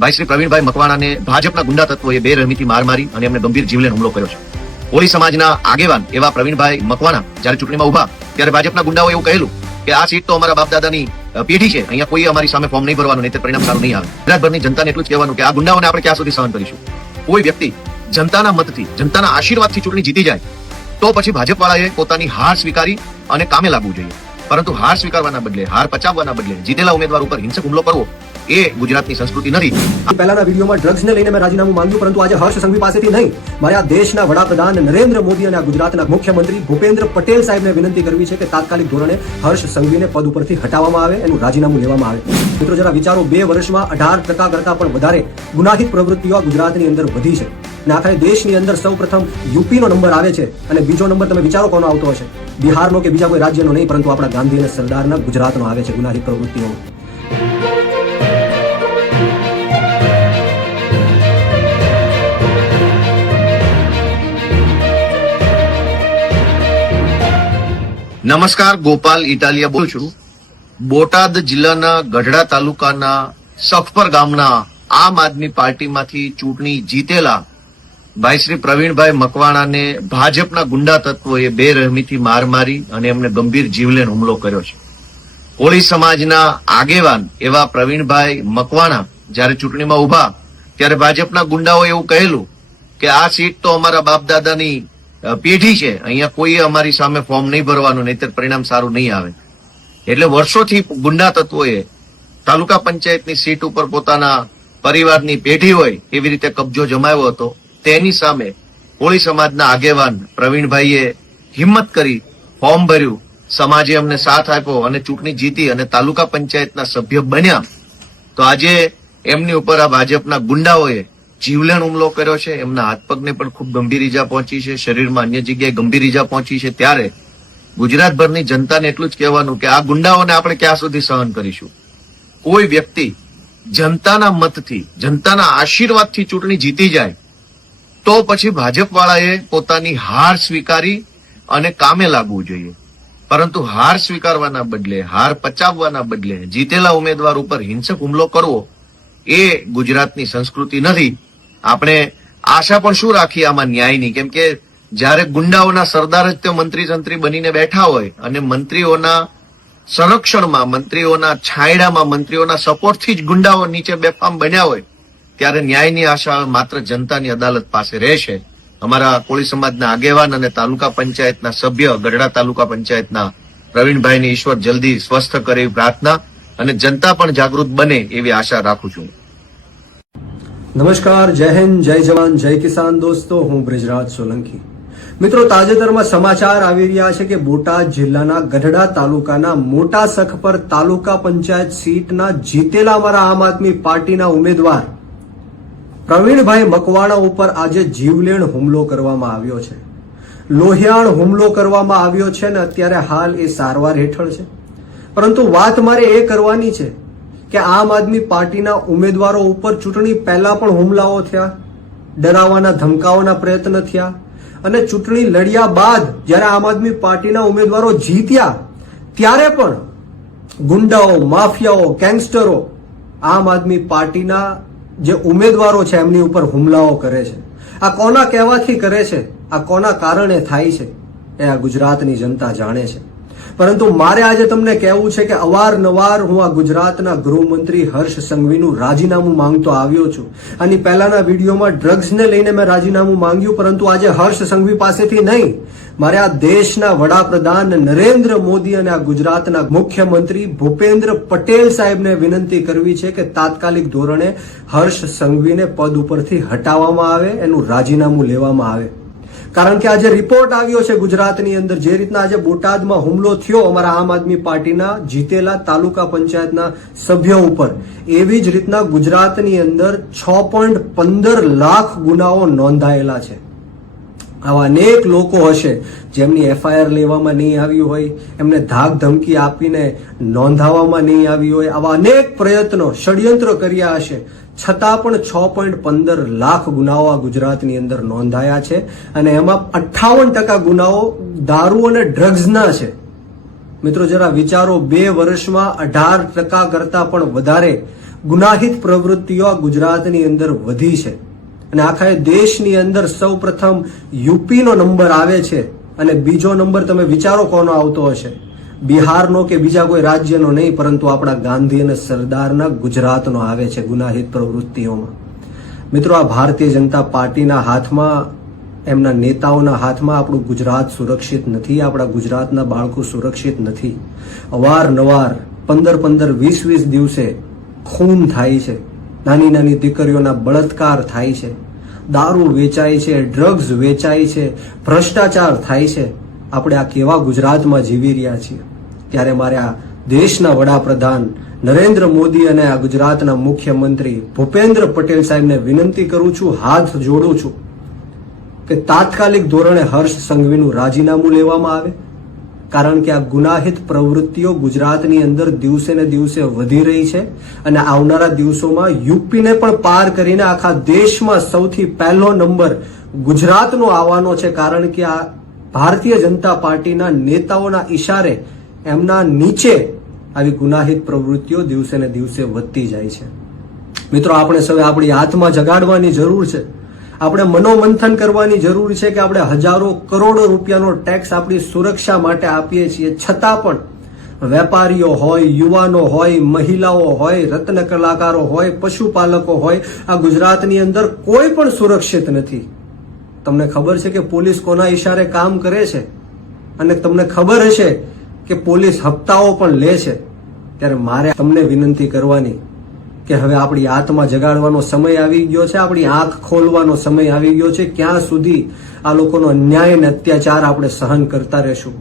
ભાઈ શ્રી પ્રવીણભાઈ મકવાણાને ભાજપના ગુંડા તત્વોએ બેરહેમીથી માર મારી અને એમને ગંભીર જીવલેણ હુમલો કર્યો છે. કોળી સમાજના આગેવાન એવા પ્રવીણભાઈ મકવાણા જ્યારે ચૂંટણીમાં ઉભા ત્યારે ભાજપના ગુંડાઓ એવું કહેલું કે આ સીટ તો અમારા બાપદાદાની પેઢી છે, અહીંયા કોઈ અમારી સામે ફોર્મ નહીં ભરવાનું, નહીં પરિણામ સારું નહીં આવે. ગુજરાતભરની જનતાને એટલું જ કહેવાનું કે આ ગુંડાઓને આપણે ક્યાં સુધી સહન કરીશું. કોઈ વ્યક્તિ જનતાના મતથી, જનતાના આશીર્વાદથી ચૂંટણી જીતી જાય તો પછી ભાજપ વાળાએ પોતાની હાર સ્વીકારી અને કામે લાગવું જોઈએ. પરંતુ હાર સ્વીકારવાના બદલે, હાર પચાવવાના બદલે જીતેલા ઉમેદવાર ઉપર હિંસક હુમલો કરવો એ ગુજરાતની સંસ્કૃતિ નથી. પહેલાના વિડીયોમાં ડ્રગ્સને લઈને મેં રાજીનામું માંગ્યું, પરંતુ આજે હર્ષ સંઘવી પાસેથી નહીં, મારે આ દેશના વડાપ્રધાન નરેન્દ્ર મોદી અને આ ગુજરાતના મુખ્યમંત્રી ભૂપેન્દ્ર પટેલ સાહેબને વિનંતી કરવી છે કે તાત્કાલિક ધોરણે હર્ષ સંઘવીને પદ ઉપરથી હટાવવામાં આવે, એનું રાજીનામું લેવામાં આવે. મિત્રો જરા વિચારો, 2 વર્ષમાં 18% કરતા પણ વધારે ગુનાહિત પ્રવૃત્તિઓ ગુજરાતની અંદર વધી છે અને આખા દેશની અંદર સૌપ્રથમ યુપીનો નંબર આવે છે અને બીજો નંબર તમે વિચારો કોનો આવતો હશે? બિહારનો કે બીજા કોઈ રાજ્યનો નહીં, પરંતુ આપણા ગાંધી અને સરદારના ગુજરાતનો આવે છે ગુનાહિત પ્રવૃત્તિઓ. નમસ્કાર, ગોપાલ ઇટાલિયા બોલું છું. બોટાદ જિલ્લાના ગઢડા તાલુકાના સખપર ગામના આમ આદમી પાર્ટીમાંથી ચૂંટણી જીતેલા ભાઈ શ્રી પ્રવીણભાઈ મકવાણાને ભાજપના ગુંડા તત્વોએ બેરહેમીથી માર મારી અને એમને ગંભીર જીવલેણ હુમલો કર્યો છે. કોળી સમાજના આગેવાન એવા પ્રવીણભાઈ મકવાણા જ્યારે ચૂંટણીમાં ઉભા ત્યારે ભાજપના ગુંડાઓ એવું કહેલું કે આ સીટ તો અમારા બાપદાદાની પેઢી છે, અહીંયા કોઈ અમારી સામે ફોર્મ નહીં ભરવાનું, નહીતર પરિણામ સારું નહીં આવે. એટલે વર્ષોથી ગુંડા તત્વોએ તાલુકા પંચાયતની સીટ ઉપર પોતાના પરિવારની પેઢી હોય એવી રીતે કબજો જમાવ્યો હતો. તેની સામે કોળી સમાજના આગેવાન પ્રવીણભાઈએ હિંમત કરી ફોર્મ ભર્યું, સમાજે અમને સાથ આપ્યો અને ચૂંટણી જીતી અને તાલુકા પંચાયતના સભ્ય બન્યા. તો આજે એમની ઉપર આ ભાજપના ગુંડાઓએ જીવલેણ હુમલો કર્યો છે. એમના હાથ પગને પણ ખૂબ ગંભીર ઈજા પહોંચી છે, શરીરમાં અન્ય જગ્યાએ ગંભીર ઈજા પહોંચી છે. ત્યારે ગુજરાતભરની જનતાને એટલું જ કહેવાનું કે આ ગુંડાઓને આપણે ક્યાં સુધી સહન કરીશું. કોઈ વ્યક્તિ જનતાના મતથી, જનતાના આશીર્વાદથી ચૂંટણી જીતી જાય તો પછી ભાજપ વાળાએ પોતાની હાર સ્વીકારી અને કામે લાગવું જોઈએ. પરંતુ હાર સ્વીકારવાના બદલે, હાર પચાવવાના બદલે જીતેલા ઉમેદવાર ઉપર હિંસક હુમલો કરવો એ ગુજરાતની સંસ્કૃતિ નથી. આપણે આશા પણ શું રાખીએ આમાં ન્યાયની? કેમ કે જયારે ગુંડાઓના સરદાર જ તે મંત્રી સંત્રી બનીને બેઠા હોય અને મંત્રીઓના સંરક્ષણમાં, મંત્રીઓના છાંયડામાં, મંત્રીઓના સપોર્ટથી જ ગુંડાઓ નીચે બેફામ બન્યા હોય ત્યારે ન્યાયની આશા માત્ર જનતાની અદાલત પાસે રહેશે. અમારા કોળી સમાજના આગેવાન અને તાલુકા પંચાયતના સભ્ય, ગઢડા તાલુકા પંચાયતના પ્રવીણભાઈને ઈશ્વર જલ્દી સ્વસ્થ કરે એવી પ્રાર્થના અને જનતા પણ જાગૃત બને એવી આશા રાખું છું. નમસ્કાર, જય હિન્દ, જય જવાન, જય કિસાન. દોસ્તો, હું બ્રિજરાજ સોલંકી. મિત્રો, તાજેતરમાં સમાચાર આવી રહ્યા છે કે બોટાદ જિલ્લાના ગઢડા તાલુકાના મોટા સખપર તાલુકા પંચાયત સીટના જીતેલા અમારા આમ આદમી પાર્ટીના ઉમેદવાર પ્રવીણભાઈ મકવાણા ઉપર આજે જીવલેણ હુમલો કરવામાં આવ્યો છે. લોહિયાણ હુમલો કરવામાં આવ્યો છે ને અત્યારે હાલ એ સારવાર હેઠળ છે. પરંતુ વાત મારે એ કરવાની છે કે આમ આદમી પાર્ટીના ઉમેદવારો ઉપર ચૂંટણી પહેલા પણ હુમલાઓ થયા, ડરાવવાના ધમકાવવાના પ્રયત્ન થયા અને ચૂંટણી લડ્યા બાદ જ્યારે આમ આદમી પાર્ટીના ઉમેદવારો જીત્યા ત્યારે પણ ગુંડાઓ, માફિયાઓ, ગેંગસ્ટરો આમ આદમી પાર્ટીના જે ઉમેદવારો છે એમની ઉપર હુમલાઓ કરે છે. આ કોના કહેવાથી કરે છે, આ કોના કારણે થાય છે એ આ ગુજરાતની જનતા જાણે છે. પરંતુ મારે આજે તમને કહેવું છે કે અવારનવાર હું આ ગુજરાતના ગૃહમંત્રી હર્ષ સંઘવીનું રાજીનામું માંગતો આવ્યો છું. આની પહેલાના વિડીયોમાં ડ્રગ્સને લઈને મેં રાજીનામું માંગ્યું, પરંતુ આજે હર્ષ સંઘવી પાસેથી નહીં, મારે આ દેશના વડાપ્રધાન નરેન્દ્ર મોદી અને આ ગુજરાતના મુખ્યમંત્રી ભૂપેન્દ્ર પટેલ સાહેબને વિનંતી કરવી છે કે તાત્કાલિક ધોરણે હર્ષ સંઘવીને પદ ઉપરથી હટાવવામાં આવે, એનું રાજીનામું લેવામાં આવે. કારણ કે આજે રિપોર્ટ આવ્યો છે ગુજરાતની અંદર, જે રીતના આજે બોટાદમાં હુમલો થયો અમારા આમ આદમી પાર્ટીના જીતેલા તાલુકા પંચાયતના સભ્યો ઉપર, એવી જ રીતના ગુજરાતની અંદર 6.15 લાખ ગુનાઓ નોંધાયેલા છે. આવા અનેક લોકો હશે જેમની એફઆઈઆર લેવામાં નહીં આવી હોય, એમને ધાક ધમકી આપીને નોંધાવવામાં નહીં આવી હોય. આવા અનેક પ્રયત્નો, ષડયંત્ર કર્યા હશે, છતાં પણ 6.15 લાખ ગુનાઓ આ ગુજરાતની અંદર નોંધાયા છે અને એમાં 58% ગુનાઓ દારૂ અને ડ્રગ્સના છે. મિત્રો જરા વિચારો, 2 વર્ષમાં 18% કરતા પણ વધારે ગુનાહિત પ્રવૃત્તિઓ આ ગુજરાતની અંદર વધી છે અને આખા દેશની અંદર સૌ પ્રથમ યુપીનો નંબર આવે છે અને બીજો નંબર તમે વિચારો કોનો આવતો હશે? બિહારનો કે બીજા કોઈ રાજ્યનો નહીં, પરંતુ આપણા ગાંધી અને સરદારના ગુજરાતનો આવે છે ગુનાહિત પ્રવૃત્તિઓમાં. મિત્રો, આ ભારતીય જનતા પાર્ટીના હાથમાં, એમના નેતાઓના હાથમાં આપણું ગુજરાત સુરક્ષિત નથી, આપણા ગુજરાતના બાળકો સુરક્ષિત નથી. અવારનવાર 15-15, 20-20 દિવસે ખૂન થાય છે, નાની નાની દીકરીઓના બળાત્કાર થાય છે, દારૂ વેચાય છે, ડ્રગ્સ વેચાય છે, ભ્રષ્ટાચાર થાય છે. આપણે આ કેવા ગુજરાતમાં જીવી રહ્યા છીએ? ત્યારે મારે આ દેશના વડાપ્રધાન નરેન્દ્ર મોદી અને આ ગુજરાતના મુખ્યમંત્રી ભૂપેન્દ્ર પટેલ સાહેબને વિનંતી કરું છું, હાથ જોડું છું કે તાત્કાલિક ધોરણે હર્ષ સંઘવીનું રાજીનામું લેવામાં આવે. કારણ કે આ ગુનાહિત પ્રવૃત્તિઓ ગુજરાતની અંદર દિવસે ને દિવસે વધી રહી છે અને આવનારા દિવસોમાં યુપીને પણ પાર કરીને આખા દેશમાં સૌથી પહેલો નંબર ગુજરાતનો આવવાનો છે. કારણ કે આ ભારતીય જનતા પાર્ટીના નેતાઓના ઈશારે એમના નીચે આવી ગુનાહિત પ્રવૃત્તિઓ દિવસે ને દિવસે વધતી જાય છે. મિત્રો, આપણે સૌએ આપણી આત્મા જગાડવાની જરૂર છે. આપણે મનોમંથન કરવાની જરૂર છે કે આપણે હજારો કરોડો રૂપિયાનો ટેક્સ આપણી સુરક્ષા માટે આપીએ છીએ, છતાં પણ વેપારીઓ હોય, યુવાનો હોય, મહિલાઓ હોય, રત્ન કલાકારો હોય, પશુપાલકો હોય, આ ગુજરાતની અંદર કોઈ પણ સુરક્ષિત નથી. તમને ખબર છે કે પોલીસ કોના ઈશારે કામ કરે છે અને તમને ખબર હશે કે પોલીસ હપ્તાઓ પણ લે છે. ત્યારે મારે તમને વિનંતી કરવાની કે હવે આપણી આત્મા જગાડવાનો સમય આવી ગયો છે, આપણી આંખ ખોલવાનો સમય આવી ગયો છે. ક્યાં સુધી આ લોકોનો અન્યાય અને અત્યાચાર આપણે સહન કરતા રહેશું?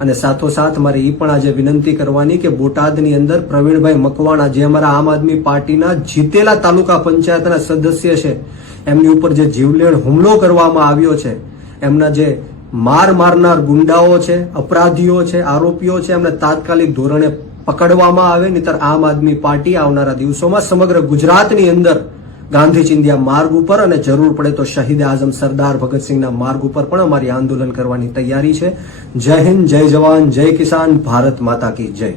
અને સાથોસાથ મારે એ પણ આજે વિનંતી કરવાની કે બોટાદની અંદર પ્રવીણભાઈ મકવાણા, જે અમારા આમ આદમી પાર્ટીના જીતેલા તાલુકા પંચાયતના સદસ્ય છે, એમની ઉપર જે જીવલેણ હુમલો કરવામાં આવ્યો છે, એમના જે મારનાર ગુંડાઓ છે, અપરાધીઓ છે, આરોપીઓ છે, એમને તાત્કાલિક ધોરણે પકડવામાં આવે. નહીંતર આમ આદમી પાર્ટી આવનારા દિવસોમાં સમગ્ર ગુજરાતની અંદર ગાંધી ચિંધ્યા માર્ગ ઉપર અને જરૂર પડે તો શહીદ આઝમ સરદાર ભગતસિંહના માર્ગ ઉપર પણ અમારી આંદોલન કરવાની તૈયારી છે. જય હિન્દ, જય જવાન, જય કિસાન, ભારત માતા કી જય.